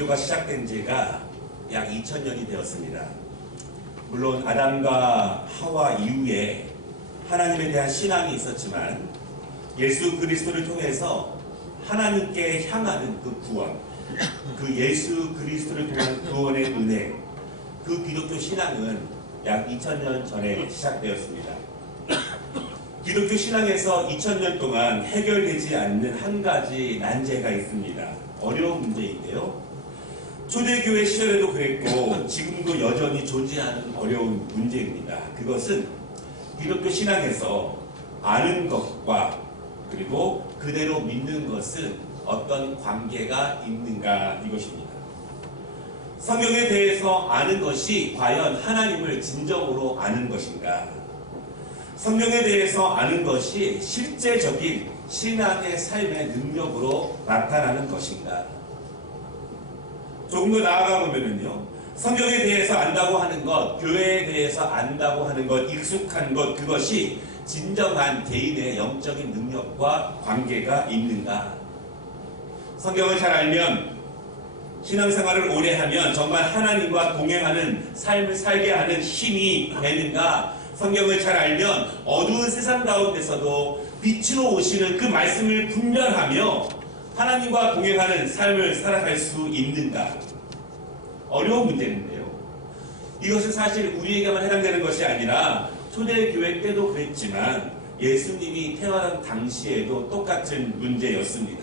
기독교가 시작된 지가 약 2000년이 되었습니다. 물론 아담과 하와 이후에 하나님에 대한 신앙이 있었지만 예수 그리스도를 통해서 하나님께 향하는 그 구원, 그 예수 그리스도를 통한 구원의 은혜, 그 기독교 신앙은 약 2000년 전에 시작되었습니다. 기독교 신앙에서 2000년 동안 해결되지 않는 한 가지 난제가 있습니다. 어려운 문제인데요. 초대교회 시절에도 그랬고 지금도 여전히 존재하는 어려운 문제입니다. 그것은 기독교 신앙에서 아는 것과 그리고 그대로 믿는 것은 어떤 관계가 있는가 이것입니다. 성경에 대해서 아는 것이 과연 하나님을 진정으로 아는 것인가? 성경에 대해서 아는 것이 실제적인 신앙의 삶의 능력으로 나타나는 것인가? 조금 더 나아가 보면은요, 성경에 대해서 안다고 하는 것, 교회에 대해서 안다고 하는 것, 익숙한 것, 그것이 진정한 개인의 영적인 능력과 관계가 있는가? 성경을 잘 알면, 신앙생활을 오래 하면 정말 하나님과 동행하는 삶을 살게 하는 힘이 되는가? 성경을 잘 알면 어두운 세상 가운데서도 빛으로 오시는 그 말씀을 분별하며 하나님과 동행하는 삶을 살아갈 수 있는가? 어려운 문제인데요. 이것은 사실 우리에게만 해당되는 것이 아니라 초대교회 때도 그랬지만 예수님이 태어난 당시에도 똑같은 문제였습니다.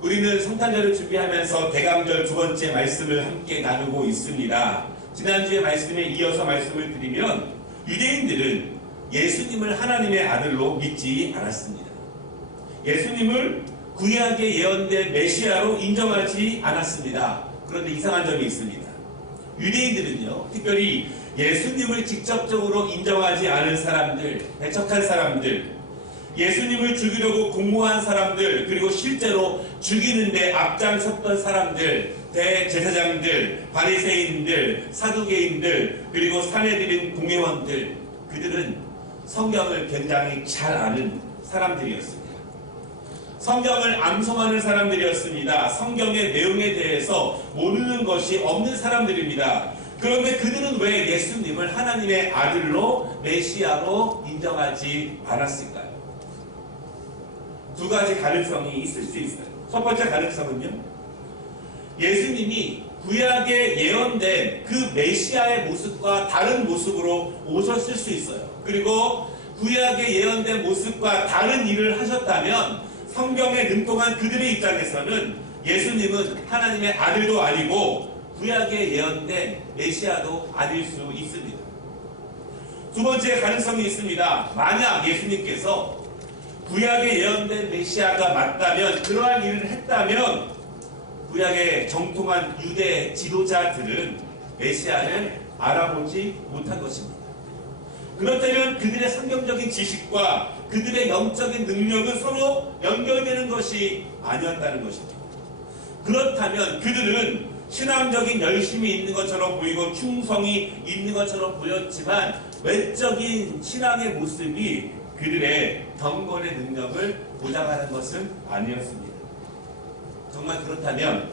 우리는 성탄절을 준비하면서 대감절 두 번째 말씀을 함께 나누고 있습니다. 지난주의 말씀에 이어서 말씀을 드리면 유대인들은 예수님을 하나님의 아들로 믿지 않았습니다. 예수님을 구약에 예언된 메시아로 인정하지 않았습니다. 그런데 이상한 점이 있습니다. 유대인들은요, 특별히 예수님을 직접적으로 인정하지 않은 사람들, 배척한 사람들, 예수님을 죽이려고 공모한 사람들, 그리고 실제로 죽이는데 앞장섰던 사람들, 대제사장들, 바리새인들, 사두개인들, 그리고 사내들인 공회원들, 그들은 성경을 굉장히 잘 아는 사람들이었습니다. 성경을 암송하는 사람들이었습니다. 성경의 내용에 대해서 모르는 것이 없는 사람들입니다. 그런데 그들은 왜 예수님을 하나님의 아들로 메시아로 인정하지 않았을까요? 두 가지 가능성이 있을 수 있어요. 첫 번째 가능성은요, 예수님이 구약에 예언된 그 메시아의 모습과 다른 모습으로 오셨을 수 있어요. 그리고 구약에 예언된 모습과 다른 일을 하셨다면 성경에 능통한 그들의 입장에서는 예수님은 하나님의 아들도 아니고 구약에 예언된 메시아도 아닐 수 있습니다. 두 번째 가능성이 있습니다. 만약 예수님께서 구약에 예언된 메시아가 맞다면, 그러한 일을 했다면 구약에 정통한 유대 지도자들은 메시아를 알아보지 못한 것입니다. 그렇다면 그들의 성경적인 지식과 그들의 영적인 능력은 서로 연결되는 것이 아니었다는 것입니다. 그렇다면 그들은 신앙적인 열심이 있는 것처럼 보이고 충성이 있는 것처럼 보였지만 외적인 신앙의 모습이 그들의 경건의 능력을 보장하는 것은 아니었습니다. 정말 그렇다면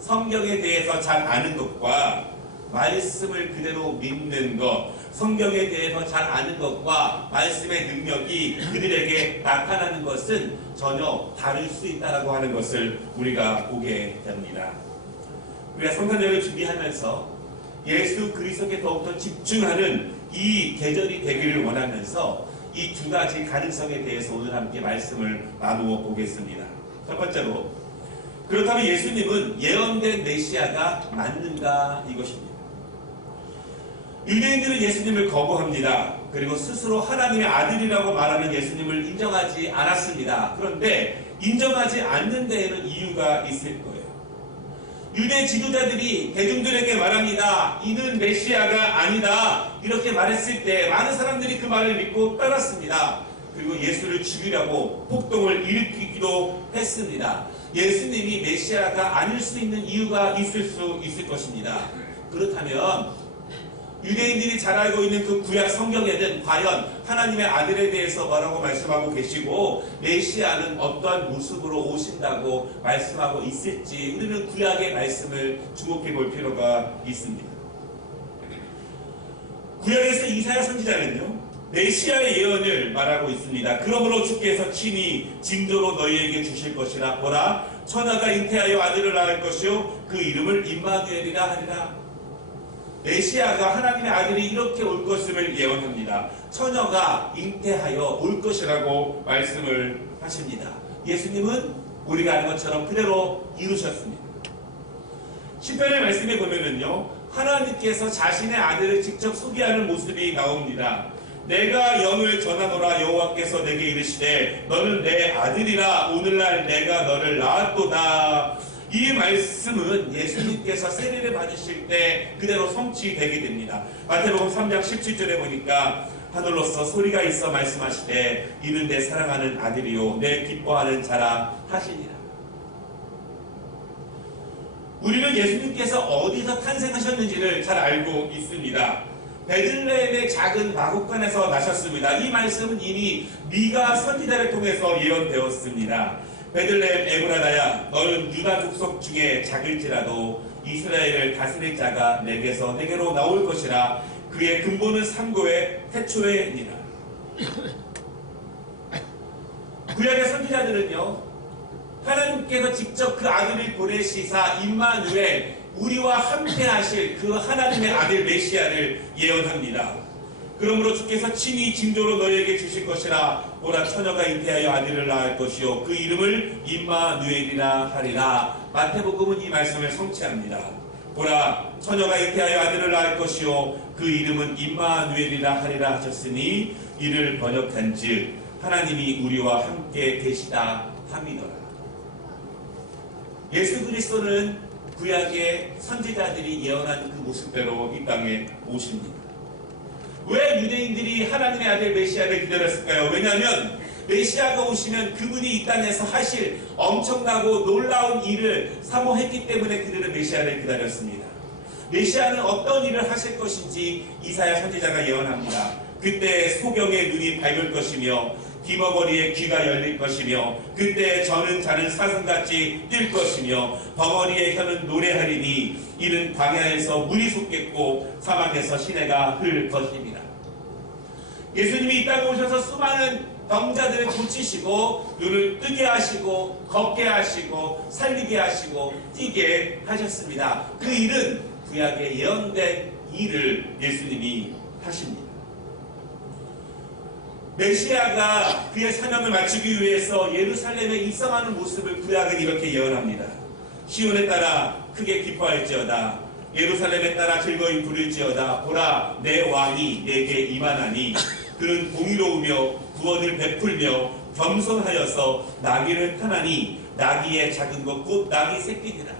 성경에 대해서 잘 아는 것과 말씀을 그대로 믿는 것, 성경에 대해서 잘 아는 것과 말씀의 능력이 그들에게 나타나는 것은 전혀 다를 수 있다고 하는 것을 우리가 보게 됩니다. 우리가 성탄절을 준비하면서 예수 그리스도께 더욱더 집중하는 이 계절이 되기를 원하면서 이 두 가지 가능성에 대해서 오늘 함께 말씀을 나누어 보겠습니다. 첫 번째로, 그렇다면 예수님은 예언된 메시아가 맞는가 이것입니다. 유대인들은 예수님을 거부합니다. 그리고 스스로 하나님의 아들이라고 말하는 예수님을 인정하지 않았습니다. 그런데 인정하지 않는 데에는 이유가 있을 거예요. 유대 지도자들이 대중들에게 말합니다. 이는 메시아가 아니다. 이렇게 말했을 때 많은 사람들이 그 말을 믿고 따랐습니다. 그리고 예수를 죽이려고 폭동을 일으키기도 했습니다. 예수님이 메시아가 아닐 수 있는 이유가 있을 수 있을 것입니다. 그렇다면 유대인들이 잘 알고 있는 그 구약 성경에는 과연 하나님의 아들에 대해서 뭐라고 말씀하고 계시고 메시아는 어떠한 모습으로 오신다고 말씀하고 있을지 우리는 구약의 말씀을 주목해 볼 필요가 있습니다. 구약에서 이사야 선지자는요, 메시아의 예언을 말하고 있습니다. 그러므로 주께서 친히 징조로 너희에게 주실 것이라. 보라, 처녀가 잉태하여 아들을 낳을 것이요 그 이름을 임마누엘이라 하리라. 메시아가 하나님의 아들이 이렇게 올 것임을 예언합니다. 처녀가 잉태하여 올 것이라고 말씀을 하십니다. 예수님은 우리가 아는 것처럼 그대로 이루셨습니다. 시편의 말씀에 보면은요, 하나님께서 자신의 아들을 직접 소개하는 모습이 나옵니다. 내가 영을 전하노라. 여호와께서 내게 이르시되 너는 내 아들이라. 오늘날 내가 너를 낳았도다. 이 말씀은 예수님께서 세례를 받으실 때 그대로 성취되게 됩니다. 마태복음 3장 17절에 보니까 하늘로서 소리가 있어 말씀하시되 이는 내 사랑하는 아들이요 내 기뻐하는 자라 하시니라. 우리는 예수님께서 어디서 탄생하셨는지를 잘 알고 있습니다. 베들레헴의 작은 마곡간에서 나셨습니다. 이 말씀은 이미 미가 선지자를 통해서 예언되었습니다. 베들레헴 에브라다야, 너는 유다 족속 중에 작을지라도 이스라엘을 다스릴 자가 내게서 내게로 나올 것이라. 그의 근본은 상고의 태초에니라. 구약의 선지자들은요, 하나님께서 직접 그 아들을 보내시사 임마누엘, 우리와 함께 하실 그 하나님의 아들 메시아를 예언합니다. 그러므로 주께서 친히 징조로 너희에게 주실 것이라. 보라, 처녀가 잉태하여 아들을 낳을 것이요 그 이름을 임마누엘이라 하리라. 마태복음은 이 말씀을 성취합니다. 보라, 처녀가 잉태하여 아들을 낳을 것이요 그 이름은 임마누엘이라 하리라 하셨으니 이를 번역한즉 하나님이 우리와 함께 계시다 함이더라. 예수 그리스도는 구약의 선지자들이 예언한 그 모습대로 이 땅에 오십니다. 왜 유대인들이 하나님의 아들 메시아를 기다렸을까요? 왜냐하면 메시아가 오시면 그분이 이 땅에서 하실 엄청나고 놀라운 일을 사모했기 때문에 그들은 메시아를 기다렸습니다. 메시아는 어떤 일을 하실 것인지 이사야 선지자가 예언합니다. 그때 소경의 눈이 밝을 것이며 기머거리의 귀가 열릴 것이며 그때 저는 자는 사슴같이 뛸 것이며 벙어리의 혀는 노래하리니 이는 광야에서 물이 솟겠고 사막에서 시내가 흐를 것입니다. 예수님이 이 땅에 오셔서 수많은 병자들을 고치시고 눈을 뜨게 하시고 걷게 하시고 살리게 하시고 뛰게 하셨습니다. 그 일은 구약에 예언된 일을 예수님이 하십니다. 메시아가 그의 사명을 마치기 위해서 예루살렘에 입성하는 모습을 구약은 이렇게 예언합니다. 시온에 따라 크게 기뻐할지어다. 예루살렘에 따라 즐거이 부를지어다. 보라, 내 왕이 내게 임하나니 그는 공의로우며 구원을 베풀며 겸손하여서 나귀를 타나니 나귀의 작은 것 곧 나귀 새끼니라.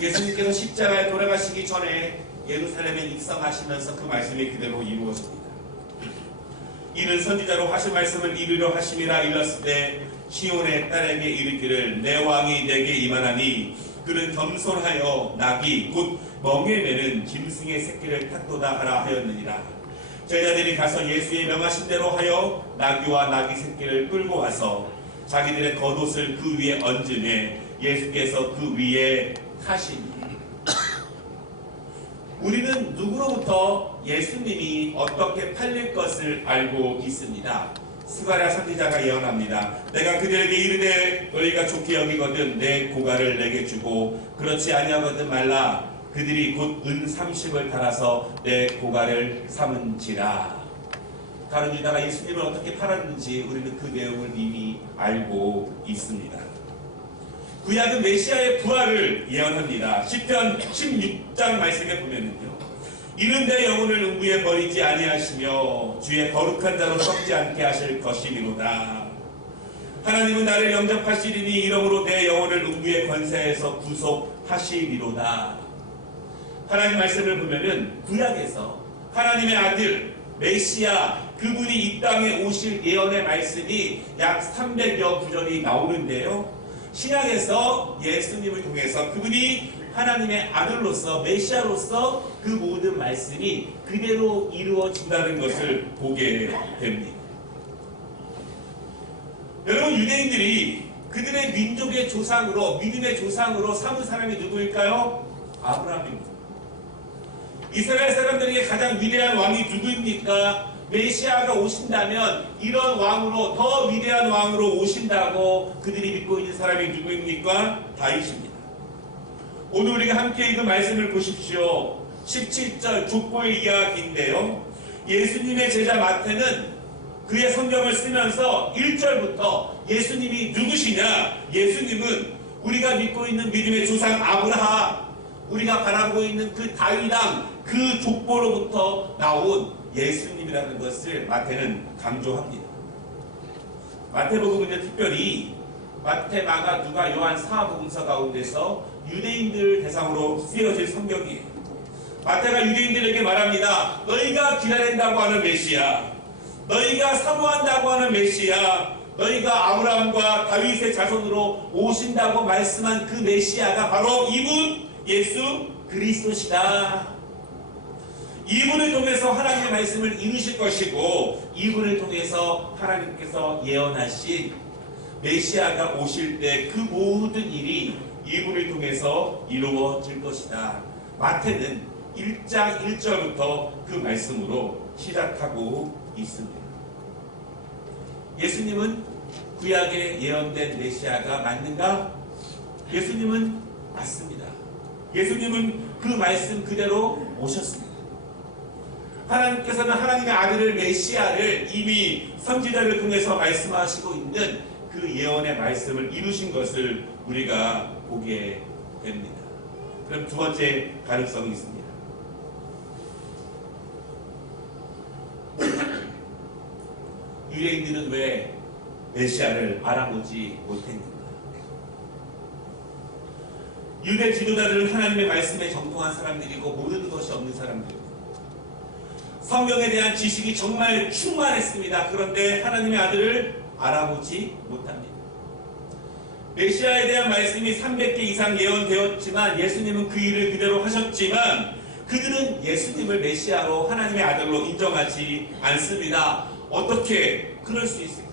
예수님께서 십자가에 돌아가시기 전에 예루살렘에 입성하시면서 그 말씀이 그대로 이루어집니다. 이는 선지자로 하신 말씀을 이루려 하심이라. 일렀을 때 시온의 딸에게 이르기를 내 왕이 내게 임하나니 그는 겸손하여 나귀 곧 멍에 매는 짐승의 새끼를 탔도다 하라 하였느니라. 제자들이 가서 예수의 명하신 대로 하여 나귀와 나귀 새끼를 끌고 와서 자기들의 겉옷을 그 위에 얹음에 예수께서 그 위에 타시니. 우리는 누구로부터 예수님이 어떻게 팔릴 것을 알고 있습니다. 스가랴 선지자가 예언합니다. 내가 그들에게 이르되 너희가 좋게 여기거든 내 고가를 내게 주고 그렇지 아니하거든 말라. 그들이 곧 은 30을 달아서 내 고가를 삼은지라. 다른 유다가 예수님을 어떻게 팔았는지 우리는 그 내용을 이미 알고 있습니다. 구약은 메시아의 부활을 예언합니다. 시편 16장 말씀에 보면은요, 이는 내 영혼을 음부에 버리지 아니하시며 주의 거룩한 자로 썩지 않게 하실 것이니로다. 하나님은 나를 영접하시리니 이러므로 내 영혼을 음부의 권세에서 구속하시리로다. 하나님 말씀을 보면은 구약에서 하나님의 아들 메시아 그분이 이 땅에 오실 예언의 말씀이 약 300여 구절이 나오는데요. 신약에서 예수님을 통해서 그분이 하나님의 아들로서 메시아로서 그 모든 말씀이 그대로 이루어진다는 것을 보게 됩니다. 여러분, 유대인들이 그들의 민족의 조상으로, 믿음의 조상으로 삼은 사람이 누구일까요? 아브라함입니다. 이스라엘 사람들에게 가장 위대한 왕이 누구입니까? 메시아가 오신다면 이런 왕으로, 더 위대한 왕으로 오신다고 그들이 믿고 있는 사람이 누구입니까? 다윗입니다. 오늘 우리가 함께 읽은 말씀을 보십시오. 17절 족보의 이야기인데요. 예수님의 제자 마태는 그의 성경을 쓰면서 1절부터 예수님이 누구시냐? 예수님은 우리가 믿고 있는 믿음의 조상 아브라함, 우리가 바라보고 있는 그 다윗왕, 그 족보로부터 나온 예수님이라는 것을 마태는 강조합니다. 마태복음은 특별히 마태, 마가, 누가, 요한, 사복음서 가운데서 유대인들 대상으로 쓰여진 성경이에요. 마태가 유대인들에게 말합니다. 너희가 기다린다고 하는 메시아, 너희가 사모한다고 하는 메시아, 너희가 아브라함과 다윗의 자손으로 오신다고 말씀한 그 메시아가 바로 이분 예수 그리스도시다. 이분을 통해서 하나님의 말씀을 이루실 것이고, 이분을 통해서 하나님께서 예언하신 메시아가 오실 때 그 모든 일이 이분을 통해서 이루어질 것이다. 마태는 1장 1절부터 그 말씀으로 시작하고 있습니다. 예수님은 구약에 예언된 메시아가 맞는가? 예수님은 맞습니다. 예수님은 그 말씀 그대로 오셨습니다. 하나님께서는 하나님의 아들을 메시아를 이미 선지자를 통해서 말씀하시고 있는 그 예언의 말씀을 이루신 것을 우리가 보게 됩니다. 그럼 두 번째 가능성이 있습니다. 유대인들은 왜 메시아를 알아보지 못했는가? 유대 지도자들은 하나님의 말씀에 정통한 사람들이고 모르는 것이 없는 사람들입니다. 성경에 대한 지식이 정말 충만했습니다. 그런데 하나님의 아들을 알아보지 못합니다. 메시아에 대한 말씀이 300개 이상 예언되었지만 예수님은 그 일을 그대로 하셨지만 그들은 예수님을 메시아로 하나님의 아들로 인정하지 않습니다. 어떻게 그럴 수 있을까요?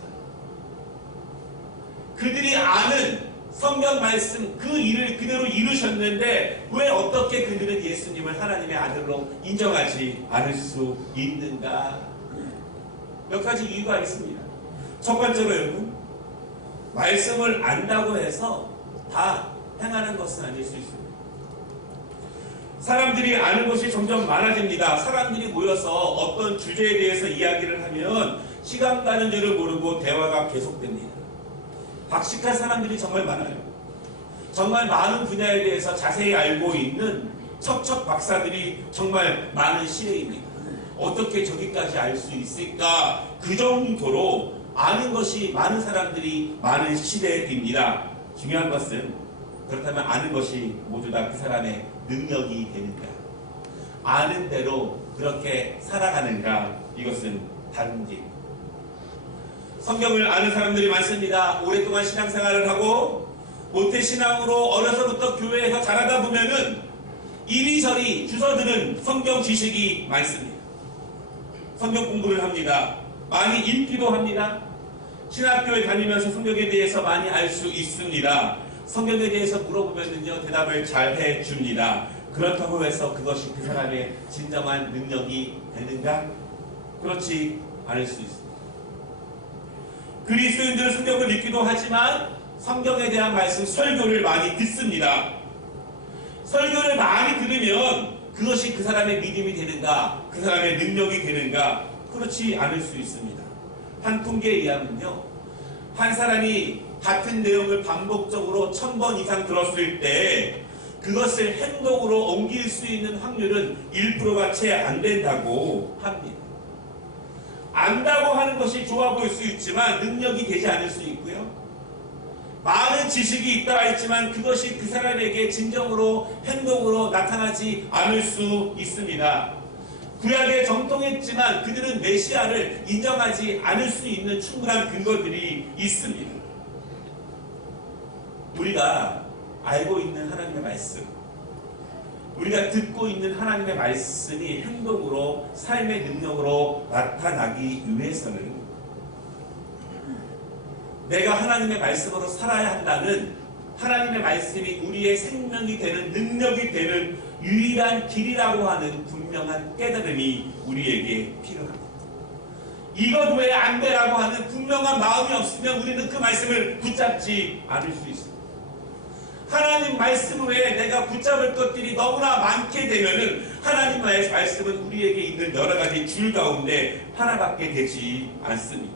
그들이 아는 성경 말씀 그 일을 그대로 이루셨는데 왜 어떻게 그들은 예수님을 하나님의 아들로 인정하지 않을 수 있는가? 몇 가지 이유가 있습니다. 첫 번째로 여러분, 말씀을 안다고 해서 다 행하는 것은 아닐 수 있습니다. 사람들이 아는 것이 점점 많아집니다. 사람들이 모여서 어떤 주제에 대해서 이야기를 하면 시간 가는 줄을 모르고 대화가 계속됩니다. 박식한 사람들이 정말 많아요. 정말 많은 분야에 대해서 자세히 알고 있는 척척 박사들이 정말 많은 시대입니다. 어떻게 저기까지 알 수 있을까? 그 정도로 아는 것이 많은 사람들이 많은 시대입니다. 중요한 것은 그렇다면 아는 것이 모두 다 그 사람의 능력이 되는가? 아는 대로 그렇게 살아가는가? 이것은 다른 문제입니다. 성경을 아는 사람들이 많습니다. 오랫동안 신앙생활을 하고 모태신앙으로 어려서부터 교회에서 자라다 보면은 이리저리 주워들은 성경 지식이 많습니다. 성경 공부를 합니다. 많이 읽기도 합니다. 신학교에 다니면서 성경에 대해서 많이 알 수 있습니다. 성경에 대해서 물어보면은요, 대답을 잘 해줍니다. 그렇다고 해서 그것이 그 사람의 진정한 능력이 되는가? 그렇지 않을 수 있습니다. 그리스도인들은 성경을 읽기도 하지만 성경에 대한 말씀, 설교를 많이 듣습니다. 설교를 많이 들으면 그것이 그 사람의 믿음이 되는가? 그 사람의 능력이 되는가? 그렇지 않을 수 있습니다. 한 통계에 의하면요, 한 사람이 같은 내용을 반복적으로 1000번 이상 들었을 때 그것을 행동으로 옮길 수 있는 확률은 1%가 채 안 된다고 합니다. 안다고 하는 것이 좋아 보일 수 있지만 능력이 되지 않을 수 있고요. 많은 지식이 있다 했지만 그것이 그 사람에게 진정으로 행동으로 나타나지 않을 수 있습니다. 구약에 정통했지만 그들은 메시아를 인정하지 않을 수 있는 충분한 근거들이 있습니다. 우리가 알고 있는 하나님의 말씀, 우리가 듣고 있는 하나님의 말씀이 행동으로 삶의 능력으로 나타나기 위해서는 내가 하나님의 말씀으로 살아야 한다는 하나님의 말씀이 우리의 생명이 되는 능력이 되는 유일한 길이라고 하는 분명한 깨달음이 우리에게 필요합니다. 이것 외에 안 되라고 하는 분명한 마음이 없으면 우리는 그 말씀을 붙잡지 않을 수 있습니다. 하나님 말씀 외에 내가 붙잡을 것들이 너무나 많게 되면은 하나님의 말씀은 우리에게 있는 여러 가지 줄 가운데 하나밖에 되지 않습니다.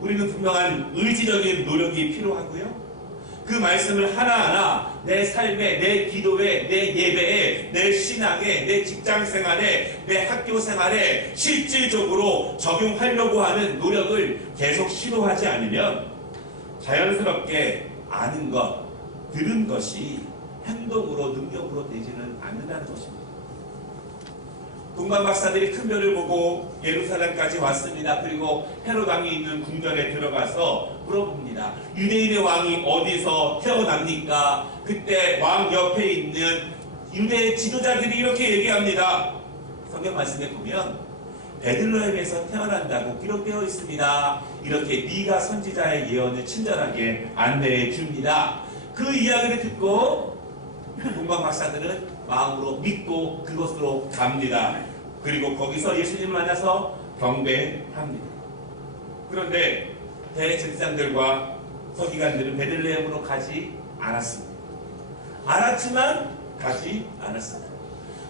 우리는 분명한 의지적인 노력이 필요하고요. 그 말씀을 하나하나 내 삶에, 내 기도에, 내 예배에, 내 신앙에, 내 직장생활에, 내 학교생활에 실질적으로 적용하려고 하는 노력을 계속 시도하지 않으면 자연스럽게 아는 것, 들은 것이 행동으로, 능력으로 되지는 않는다는 것입니다. 동방 박사들이 큰 별을 보고 예루살렘까지 왔습니다. 그리고 헤롯 왕이 있는 궁전에 들어가서 물어봅니다. 유대인의 왕이 어디서 태어납니까? 그때 왕 옆에 있는 유대 지도자들이 이렇게 얘기합니다. 성경 말씀에 보면 베들레헴에서 태어난다고 기록되어 있습니다. 이렇게 미가 선지자의 예언을 친절하게 안내해 줍니다. 그 이야기를 듣고 동방 박사들은 마음으로 믿고 그곳으로 갑니다. 그리고 거기서 예수님을 만나서 경배합니다. 그런데 대제사장들과 서기관들은 베들레헴으로 가지 않았습니다. 알았지만 가지 않았습니다.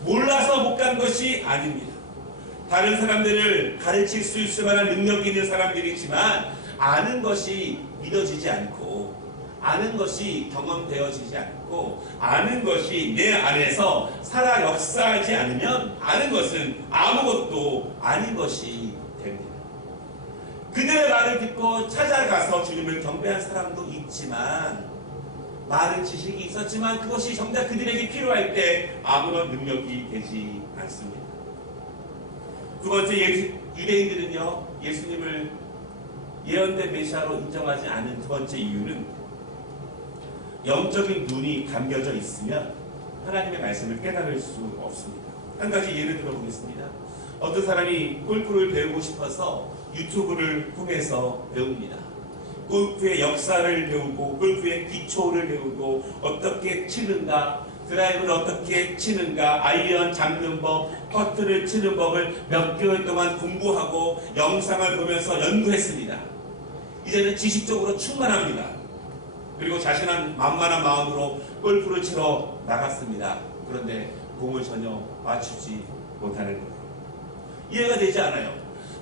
몰라서 못 간 것이 아닙니다. 다른 사람들을 가르칠 수 있을 만한 능력이 있는 사람들이지만 아는 것이 믿어지지 않고 아는 것이 경험되어지지 않고 아는 것이 내 안에서 살아 역사하지 않으면 아는 것은 아무것도 아닌 것이 됩니다. 그들의 말을 듣고 찾아가서 주님을 경배한 사람도 있지만 많은 지식이 있었지만 그것이 정작 그들에게 필요할 때 아무런 능력이 되지 않습니다. 두 번째, 유대인들은요 예수님을 예언된 메시아로 인정하지 않은 두 번째 이유는 영적인 눈이 감겨져 있으면 하나님의 말씀을 깨달을 수 없습니다. 한 가지 예를 들어보겠습니다. 어떤 사람이 골프를 배우고 싶어서 유튜브를 통해서 배웁니다. 골프의 역사를 배우고 골프의 기초를 배우고 어떻게 치는가, 드라이브를 어떻게 치는가, 아이언 잡는 법, 퍼트를 치는 법을 몇 개월 동안 공부하고 영상을 보면서 연구했습니다. 이제는 지식적으로 충만합니다. 그리고 자신한 만만한 마음으로 골프를 치러 나갔습니다. 그런데 공을 전혀 맞추지 못하는 거예요. 이해가 되지 않아요.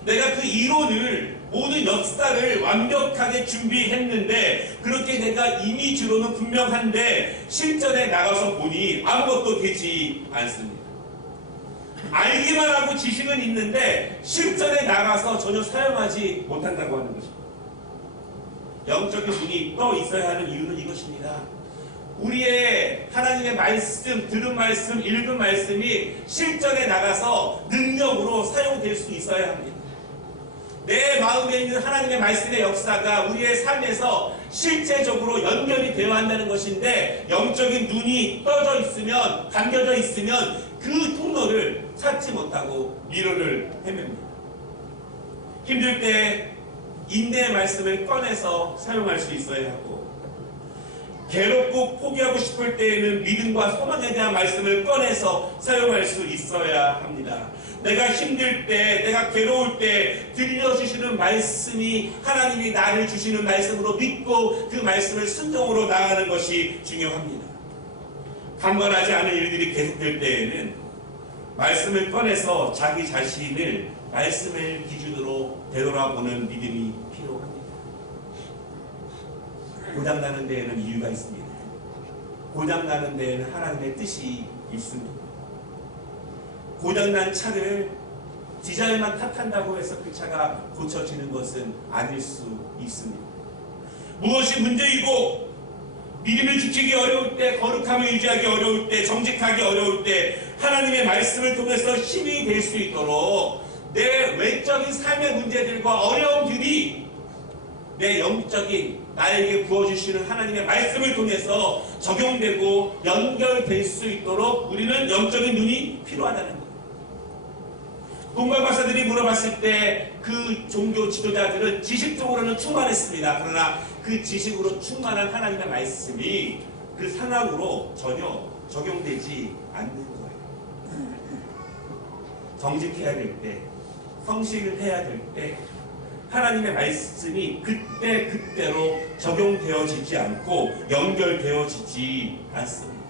내가 그 이론을 모든 역사를 완벽하게 준비했는데 그렇게 내가 이미지로는 분명한데 실전에 나가서 보니 아무것도 되지 않습니다. 알기만 하고 지식은 있는데 실전에 나가서 전혀 사용하지 못한다고 하는 것입니다. 영적인 눈이 떠 있어야 하는 이유는 이것입니다. 우리의 하나님의 말씀, 들은 말씀, 읽은 말씀이 실전에 나가서 능력으로 사용될 수 있어야 합니다. 내 마음에 있는 하나님의 말씀의 역사가 우리의 삶에서 실제적으로 연결이 되어야 한다는 것인데 영적인 눈이 떠져 있으면, 감겨져 있으면 그 통로를 찾지 못하고 미로를 헤맵니다. 힘들 때 인내의 말씀을 꺼내서 사용할 수 있어야 하고 괴롭고 포기하고 싶을 때에는 믿음과 소망에 대한 말씀을 꺼내서 사용할 수 있어야 합니다. 내가 힘들 때, 내가 괴로울 때 들려주시는 말씀이 하나님이 나를 주시는 말씀으로 믿고 그 말씀을 순종으로 나아가는 것이 중요합니다. 강건하지 않은 일들이 계속될 때에는 말씀을 꺼내서 자기 자신을 말씀을 기준으로 되돌아보는 믿음이 필요합니다. 고장나는 데에는 이유가 있습니다. 고장나는 데에는 하나님의 뜻이 있습니다. 고장난 차를 디자인만 탓한다고 해서 그 차가 고쳐지는 것은 아닐 수 있습니다. 무엇이 문제이고 믿음을 지키기 어려울 때, 거룩함을 유지하기 어려울 때, 정직하기 어려울 때 하나님의 말씀을 통해서 힘이 될 수 있도록 내 외적인 삶의 문제들과 어려움들이 내 영적인 나에게 부어주시는 하나님의 말씀을 통해서 적용되고 연결될 수 있도록 우리는 영적인 눈이 필요하다는 거예요. 동방 박사들이 물어봤을 때 그 종교 지도자들은 지식적으로는 충만했습니다. 그러나 그 지식으로 충만한 하나님의 말씀이 그 상황으로 전혀 적용되지 않는 거예요. 정직해야 될 때, 성실을 해야 될 때 하나님의 말씀이 그때그때로 적용되어지지 않고 연결되어지지 않습니다.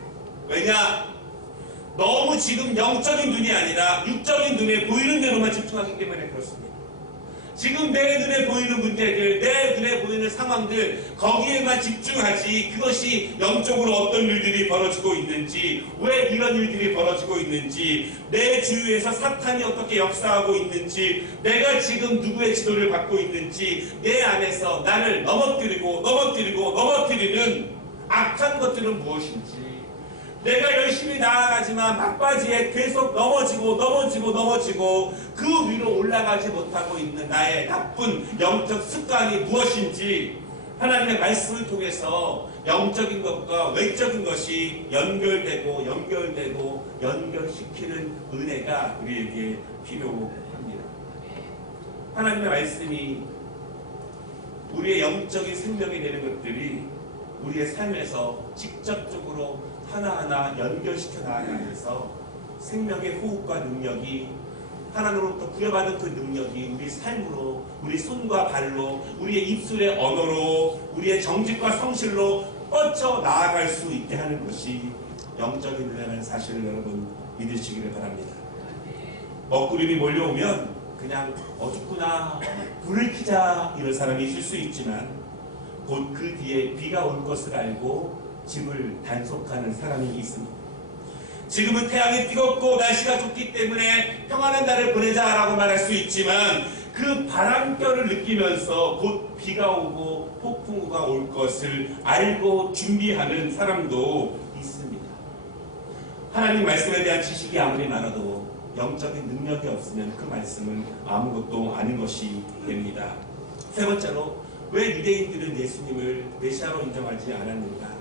왜냐? 너무 지금 영적인 눈이 아니라 육적인 눈에 보이는 대로만 집중하기 때문에 그렇습니다. 지금 내 눈에 보이는 문제들, 내 눈에 보이는 상황들, 거기에만 집중하지 그것이 영적으로 어떤 일들이 벌어지고 있는지, 왜 이런 일들이 벌어지고 있는지, 내 주위에서 사탄이 어떻게 역사하고 있는지, 내가 지금 누구의 지도를 받고 있는지, 내 안에서 나를 넘어뜨리는 악한 것들은 무엇인지, 내가 열심히 나아가지만 막바지에 계속 넘어지고 그 위로 올라가지 못하고 있는 나의 나쁜 영적 습관이 무엇인지 하나님의 말씀을 통해서 영적인 것과 외적인 것이 연결시키는 은혜가 우리에게 필요합니다. 하나님의 말씀이 우리의 영적인 생명이 되는 것들이 우리의 삶에서 직접적으로 하나하나 연결시켜 나가면서 생명의 호흡과 능력이 하나님으로부터 부여받은 그 능력이 우리 삶으로, 우리 손과 발로, 우리의 입술의 언어로, 우리의 정직과 성실로 뻗쳐 나아갈 수 있게 하는 것이 영적인 은혜라는 사실을 여러분 믿으시기를 바랍니다. 먹구름이 몰려오면 그냥 어둡구나, 불을 켜자 이런 사람이 있을 수 있지만 곧 그 뒤에 비가 올 것을 알고 집을 단속하는 사람이 있습니다. 지금은 태양이 뜨겁고 날씨가 좋기 때문에 평안한 날을 보내자라고 말할 수 있지만 그 바람결을 느끼면서 곧 비가 오고 폭풍우가 올 것을 알고 준비하는 사람도 있습니다. 하나님 말씀에 대한 지식이 아무리 많아도 영적인 능력이 없으면 그 말씀은 아무것도 아닌 것이 됩니다. 세 번째로, 왜 유대인들은 예수님을 메시아로 인정하지 않았는가?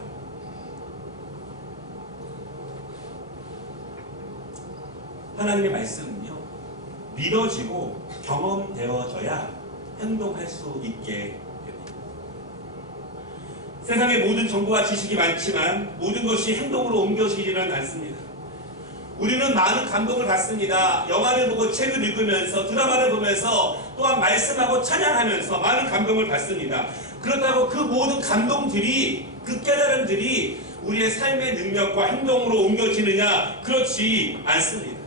하나님의 말씀은요, 믿어지고 경험되어져야 행동할 수 있게 됩니다. 세상의 모든 정보와 지식이 많지만 모든 것이 행동으로 옮겨지지는 않습니다. 우리는 많은 감동을 받습니다. 영화를 보고 책을 읽으면서, 드라마를 보면서, 또한 말씀하고 찬양하면서 많은 감동을 받습니다. 그렇다고 그 모든 감동들이, 그 깨달음들이 우리의 삶의 능력과 행동으로 옮겨지느냐? 그렇지 않습니다.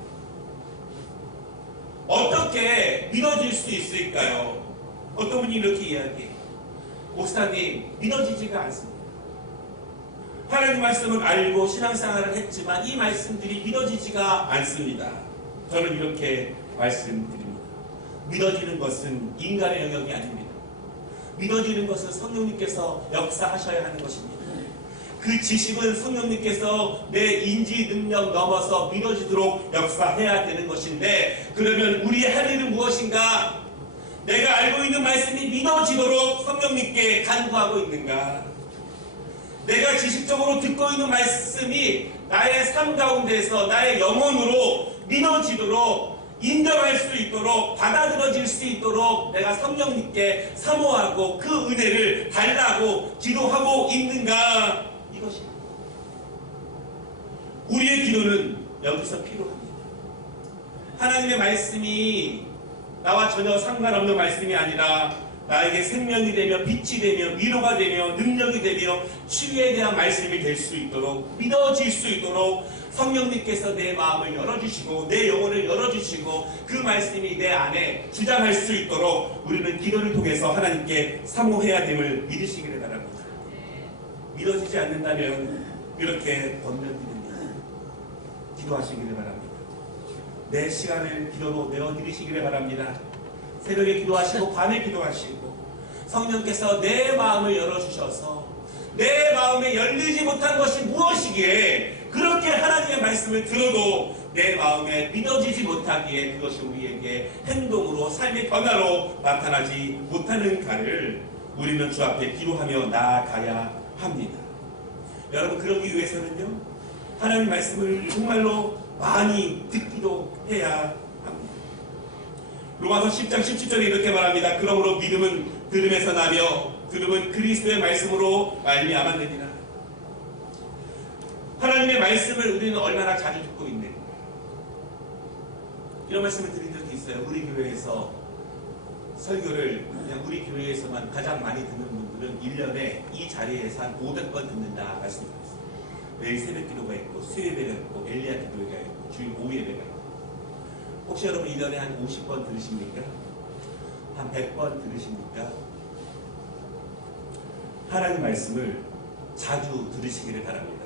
어떻게 믿어질 수 있을까요? 어떤 분이 이렇게 이야기해요. 목사님, 믿어지지가 않습니다. 하나님 말씀을 알고 신앙생활을 했지만 이 말씀들이 믿어지지가 않습니다. 저는 이렇게 말씀드립니다. 믿어지는 것은 인간의 영역이 아닙니다. 믿어지는 것은 성령님께서 역사하셔야 하는 것입니다. 그 지식은 성령님께서 내 인지 능력 넘어서 믿어지도록 역사해야 되는 것인데, 그러면 우리의 할 일은 무엇인가? 내가 알고 있는 말씀이 믿어지도록 성령님께 간구하고 있는가? 내가 지식적으로 듣고 있는 말씀이 나의 삶 가운데서 나의 영혼으로 믿어지도록, 인정할 수 있도록, 받아들여질 수 있도록 내가 성령님께 사모하고 그 은혜를 달라고 기도하고 있는가? 이것입니다. 우리의 기도는 여기서 필요합니다. 하나님의 말씀이 나와 전혀 상관없는 말씀이 아니라 나에게 생명이 되며 빛이 되며 위로가 되며 능력이 되며 치유에 대한 말씀이 될 수 있도록, 믿어질 수 있도록 성령님께서 내 마음을 열어주시고 내 영혼을 열어주시고 그 말씀이 내 안에 주장할 수 있도록 우리는 기도를 통해서 하나님께 사모해야 됨을 믿으시기를 바랍니다. 믿어지지 않는다면 이렇게 건너드립니다. 기도하시기를 바랍니다. 내 시간을 기도로 내어드리시기를 바랍니다. 새벽에 기도하시고 밤에 기도하시고 성령께서 내 마음을 열어주셔서 내 마음에 열리지 못한 것이 무엇이기에 그렇게 하나님의 말씀을 들어도 내 마음에 믿어지지 못하기에 그것이 우리에게 행동으로 삶의 변화로 나타나지 못하는가를 우리는 주 앞에 기도하며 나아가야 합니다. 여러분, 그러기 위해서는요, 하나님 말씀을 정말로 많이 듣기도 해야 합니다. 로마서 10장 17절에 이렇게 말합니다. 그러므로 믿음은 들음에서 나며 들음은 그리스도의 말씀으로 말미암았느니라. 하나님의 말씀을 우리는 얼마나 자주 듣고 있는가. 이런 말씀을 드린 적이 있어요. 우리 교회에서 설교를 그냥 우리 교회에서만 가장 많이 듣는 분들은 1년에 이 자리에서 한 500번 듣는다 말씀드렸어요. 매일 새벽 기도가 있고 수요예배가 있고 엘리야 기도회가 있고 주일 오후 예배가 있고. 혹시 여러분 1년에 한 50번 들으십니까? 한 100번 들으십니까? 하나님 말씀을 자주 들으시기를 바랍니다.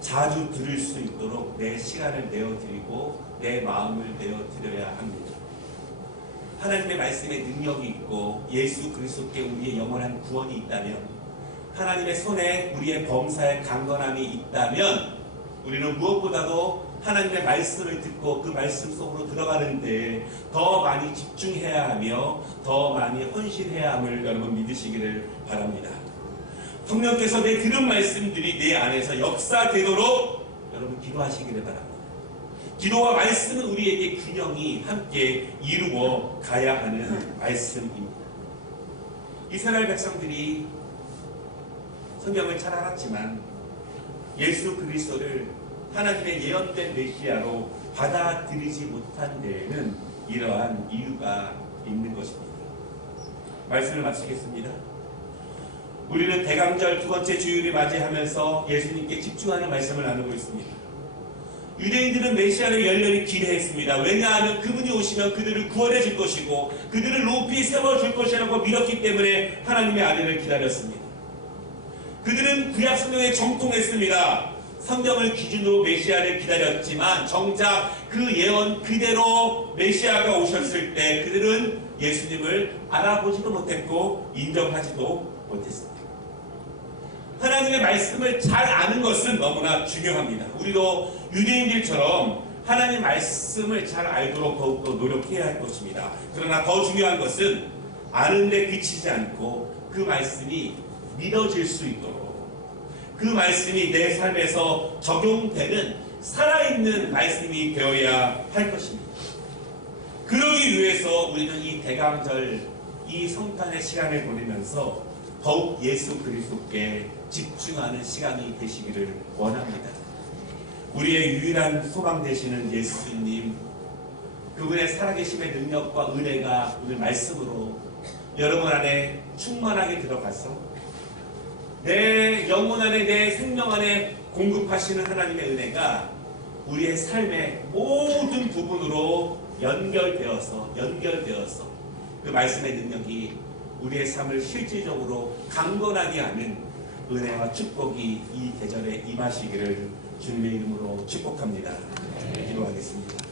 자주 들을 수 있도록 내 시간을 내어드리고 내 마음을 내어드려야 합니다. 하나님의 말씀에 능력이 있고 예수 그리스도께 우리의 영원한 구원이 있다면, 하나님의 손에 우리의 범사의 강건함이 있다면, 우리는 무엇보다도 하나님의 말씀을 듣고 그 말씀 속으로 들어가는데 더 많이 집중해야 하며 더 많이 헌신해야 함을 여러분 믿으시기를 바랍니다. 성령께서 내 들은 말씀들이 내 안에서 역사되도록 여러분 기도하시기를 바랍니다. 기도와 말씀은 우리에게 균형이 함께 이루어 가야 하는 말씀입니다. 이스라엘 백성들이 성경을 잘 알았지만 예수 그리스도를 하나님의 예언된 메시아로 받아들이지 못한 데에는 이러한 이유가 있는 것입니다. 말씀을 마치겠습니다. 우리는 대강절 두 번째 주일을 맞이하면서 예수님께 집중하는 말씀을 나누고 있습니다. 유대인들은 메시아를 열렬히 기대했습니다. 왜냐하면 그분이 오시면 그들을 구원해 줄 것이고 그들을 높이 세워줄 것이라고 믿었기 때문에 하나님의 아들을 기다렸습니다. 그들은 구약 성경에 정통했습니다. 성경을 기준으로 메시아를 기다렸지만 정작 그 예언 그대로 메시아가 오셨을 때 그들은 예수님을 알아보지도 못했고 인정하지도 못했습니다. 하나님의 말씀을 잘 아는 것은 너무나 중요합니다. 우리도 유대인들처럼 하나님의 말씀을 잘 알도록 더욱더 노력해야 할 것입니다. 그러나 더 중요한 것은 아는 데 그치지 않고 그 말씀이 믿어질 수 있도록, 그 말씀이 내 삶에서 적용되는 살아있는 말씀이 되어야 할 것입니다. 그러기 위해서 우리는 이 대강절, 이 성탄의 시간을 보내면서 더욱 예수 그리스도께 집중하는 시간이 되시기를 원합니다. 우리의 유일한 소망 되시는 예수님, 그분의 살아계심의 능력과 은혜가 오늘 말씀으로 여러분 안에 충만하게 들어가서 내 영혼 안에, 내 생명 안에 공급하시는 하나님의 은혜가 우리의 삶의 모든 부분으로 연결되어서 그 말씀의 능력이 우리의 삶을 실질적으로 강건하게 하는 은혜와 축복이 이 계절에 임하시기를 주님의 이름으로 축복합니다. 기도하겠습니다.